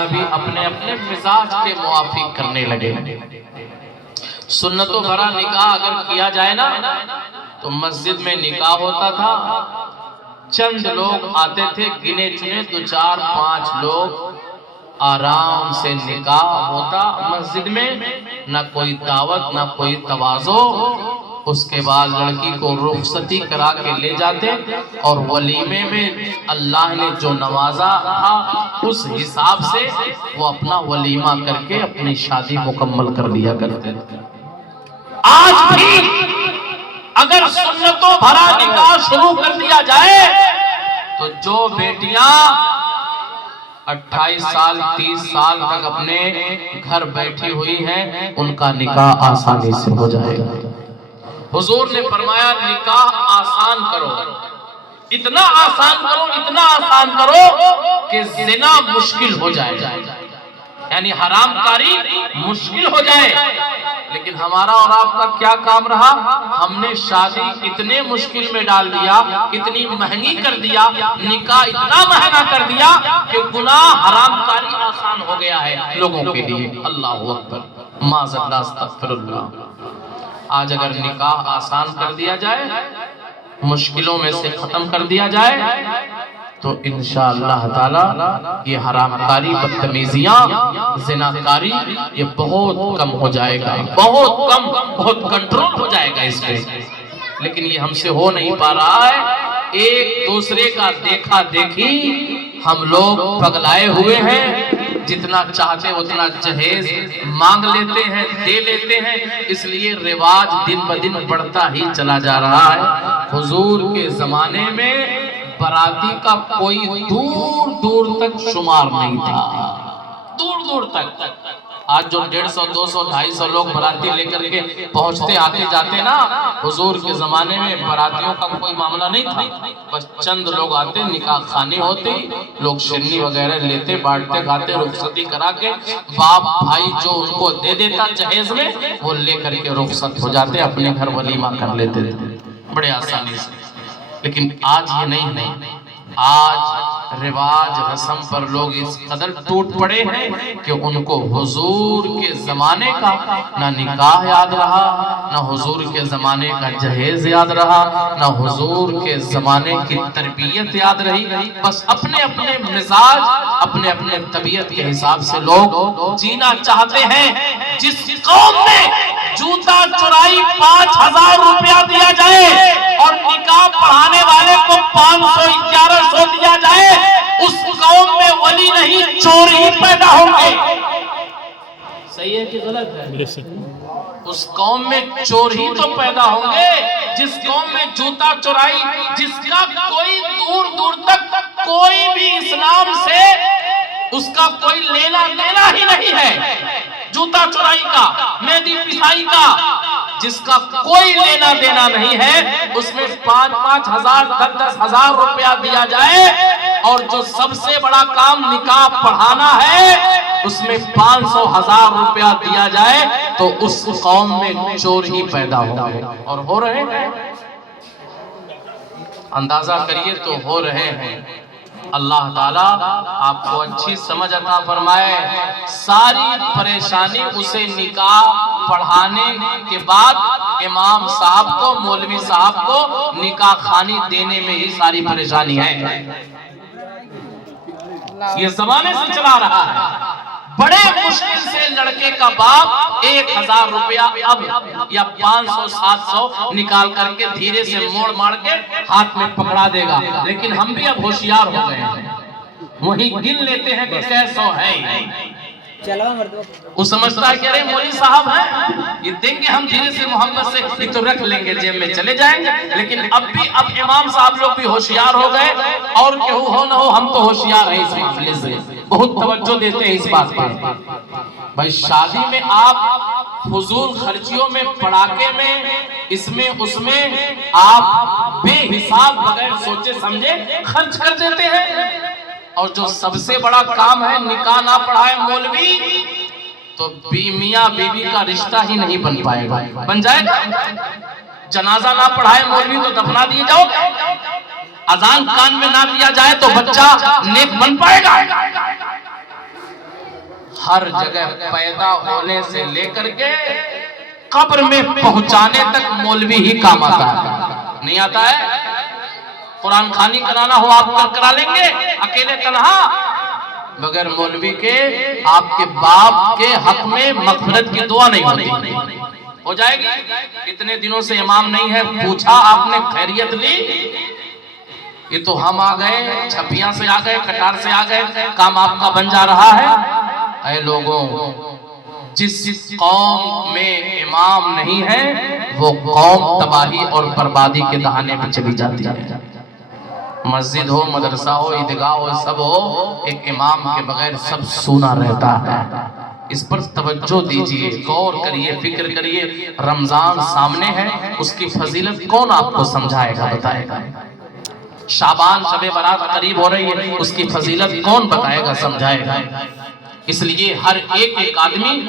شادیاں بھی اپنے اپنے مزاج کے موافق کرنے لگے۔ سنتوں بھرا نکاح اگر کیا جائے نا تو مسجد میں نکاح ہوتا تھا، چند لوگ آتے تھے، گنے چنے 2 4 5 لوگ، آرام سے نکاح ہوتا مسجد میں، نہ کوئی دعوت نہ کوئی تواضع۔ اس کے بعد لڑکی کو رخصتی کرا کے لے جاتے اور ولیمے میں اللہ نے جو نوازا تھا اس حساب سے وہ اپنا ولیمہ کر کے اپنی شادی مکمل کر لیا کرتے تھے۔ آج بھی اگر سنتوں بھرا نکاح شروع کر دیا جائے تو جو بیٹیاں 28 سال 30 سال تک اپنے گھر بیٹھی ہوئی ہیں ان کا نکاح آسانی سے ہو جائے گا۔ حضور نے فرمایا نکاح آسان کرو، اتنا آسان کرو اتنا آسان کرو کہ زنا مشکل ہو جائے، یعنی حرام کاری مشکل ہو جائے۔ لیکن ہمارا اور آپ کا کیا کام رہا؟ ہم نے شادی اتنے مشکل میں ڈال دیا، اتنی مہنگی کر دیا، نکاح اتنا مہنگا کر دیا کہ گناہ حرام کاری آسان ہو گیا ہے لوگوں کے لیے۔ اللہ اکبر، معاذ اللہ، استغفر اللہ۔ آج اگر نکاح آسان کر دیا جائے، مشکلوں میں سے ختم کر دیا جائے تو انشاءاللہ تعالی یہ حرام کاری، بدتمیزیاں، زناکاری یہ بہت کم ہو جائے گا، بہت کم، بہت کنٹرول ہو جائے گا اس پہ۔ لیکن یہ ہم سے ہو نہیں پا رہا ہے، ایک دوسرے کا دیکھا دیکھی ہم لوگ پگلائے ہوئے ہیں، جتنا چاہتے اتنا جہیز مانگ لیتے ہیں، دے لیتے ہیں، اس لیے رواج دن بدن بڑھتا ہی چلا جا رہا ہے۔ حضور کے زمانے میں باراتی کا کوئی دور دور تک شمار نہیں تھا، دور دور تک۔ آج جو 150 200 250 لوگ باراتی لے کر کے پہنچتے آتے جاتے نا، حضور کے زمانے میں براتیوں کا کوئی معاملہ نہیں تھا، بس چند لوگ آتے، نکاح خانے ہوتے، لوگ شرنی وغیرہ لیتے، بانٹتے کھاتے، رخصتی کرا کے باپ بھائی جو ان کو دے دیتا جہیز میں وہ لے کر کے رخصت ہو جاتے، اپنے گھر ولیمہ کر لیتے تھے بڑے آسانی سے۔ لیکن آج یہ نہیں، آج رواج رسم پر لوگ اس قدر ٹوٹ پڑے ہیں کہ ان کو حضور کے زمانے کا نہ نکاح یاد رہا، نہ حضور کے زمانے کا جہیز یاد رہا، نہ حضور کے زمانے کی تربیت یاد رہی۔ بس اپنے اپنے مزاج، اپنے اپنے طبیعت کے حساب سے لوگ جینا چاہتے ہیں۔ جس قوم میں جوتا چرائی 5000 روپیہ دیا جائے اور نکاح پڑھانے والے کو 500 1100 دیا جائے، اس قوم میں ولی نہیں چور ہی پیدا ہوں گے۔ صحیح ہے کہ غلط ہے؟ اس قوم میں چور ہی تو پیدا ہوں گے جس قوم میں جوتا چرائی، جس کا کوئی دور دور تک کوئی بھی اسلام سے اس کا کوئی لینا دینا ہی نہیں ہے، جوتا چرائی کا، مہندی پسائی کا، جس کا کوئی لینا دینا نہیں ہے، اس میں 5 ہزار 10 ہزار روپیہ دیا جائے، اور جو سب سے بڑا کام نکاح پڑھانا ہے اس میں 500 ہزار روپیہ دیا جائے تو اس قوم میں چور ہی پیدا ہوں، اور ہو رہے ہیں، اندازہ کریے تو ہو رہے ہیں۔ اللہ تعالیٰ آپ کو اچھی سمجھ عطا فرمائے۔ ساری پریشانی اسے نکاح پڑھانے کے بعد امام صاحب کو، مولوی صاحب کو نکاح خانی دینے میں ہی ساری پریشانی ہے۔ یہ زمانے سے چلا رہا ہے۔ بڑے مشکل سے لڑکے کا باپ 1000 روپیہ اب یا 500 700 نکال کر کے دھیرے سے موڑ مار کے ہاتھ میں پکڑا دے گا، لیکن ہم بھی اب ہوشیار ہو گئے ہیں، وہی گن لیتے ہیں کہ 600 ہے، وہ سمجھتا ہے کہ ارے مولوی صاحب ہیں یہ دیں گے، ہم دھیرے سے محبت سے یہ تو رکھ لیں گے، جیب میں چلے جائیں گے۔ لیکن اب امام صاحب لوگ بھی ہوشیار ہو گئے، اور کہو ہو نہ ہو ہم تو ہوشیار ہیں، اس معاملے سے بہت توجہ دیتے ہیں اس بات پر۔ بھائی شادی میں آپ فضول خرچیوں میں، پڑاکے میں، اس میں اس میں آپ بے حساب بغیر سوچے سمجھے خرچ کر دیتے ہیں، اور جو سب سے بڑا کام ہے نکاح نہ پڑھائے مولوی تو میاں بیوی کا رشتہ ہی نہیں بن پائے گا۔ بن جائے گا؟ جنازہ نہ پڑھائے مولوی تو دفنا دیے جاؤ گے؟ اذان کان میں نہ دیا جائے تو بچہ نیک بن پائے گا؟ ہر جگہ پیدا ہونے سے لے کر کے قبر میں پہنچانے تک مولوی ہی کام آتا ہے. نہیں آتا ہے؟ قرآن خوانی کرانا ہو آپ کرا لیں گے اکیلے تنہا، بغیر مولوی کے آپ کے باپ کے حق میں مغفرت کی دعا نہیں ہوتی. ہو جائے گی؟ اتنے دنوں سے امام نہیں ہے، پوچھا آپ نے خیریت لی؟ یہ تو ہم آ گئے، چھپیاں سے آ گئے، کٹار سے آ گئے، کام آپ کا بن جا رہا ہے. اے لوگوں، جس قوم میں امام نہیں ہے وہ قوم تباہی اور بربادی کے دہانے پہ چلی جاتی ہے. مسجد ہو، مدرسہ ہو، عیدگاہ ہو، سب ہو، ایک امام کے بغیر سب سونا رہتا ہے. اس پر توجہ دیجئے، غور کریے، فکر کریے. رمضان سامنے ہے، اس کی فضیلت کون آپ کو سمجھائے گا، بتائے گا؟ شعبان شب برات قریب ہو رہی ہے، اس کی فضیلت کون بتائے گا، سمجھائے گا؟ اس لیے ہر ایک آدمی